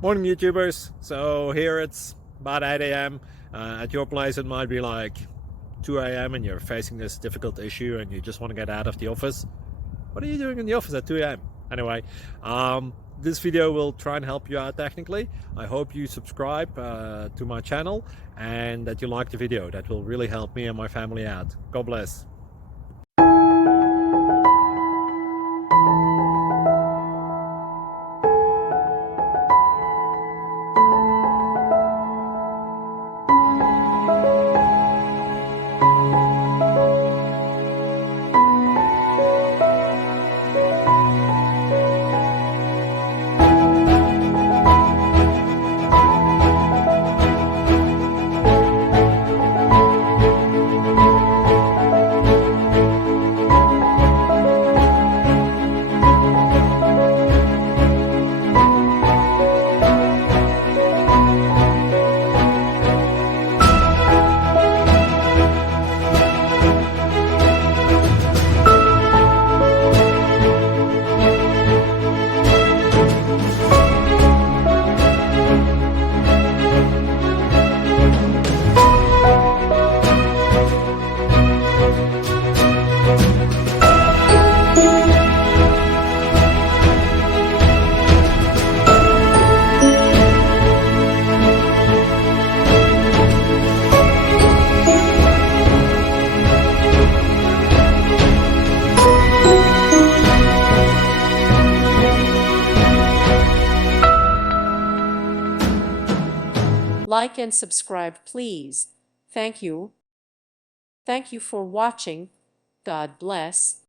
Morning YouTubers. So here it's about 8 a.m. At your place it might be like 2 a.m. and you're facing this difficult issue and you just want to get out of the office. What are you doing in the office at 2 a.m.? Anyway, this video will try and help you out technically. I hope you subscribe to my channel and that you like the video. That will really help me and my family out. God bless. Like and subscribe, please. Thank you. Thank you for watching. God bless.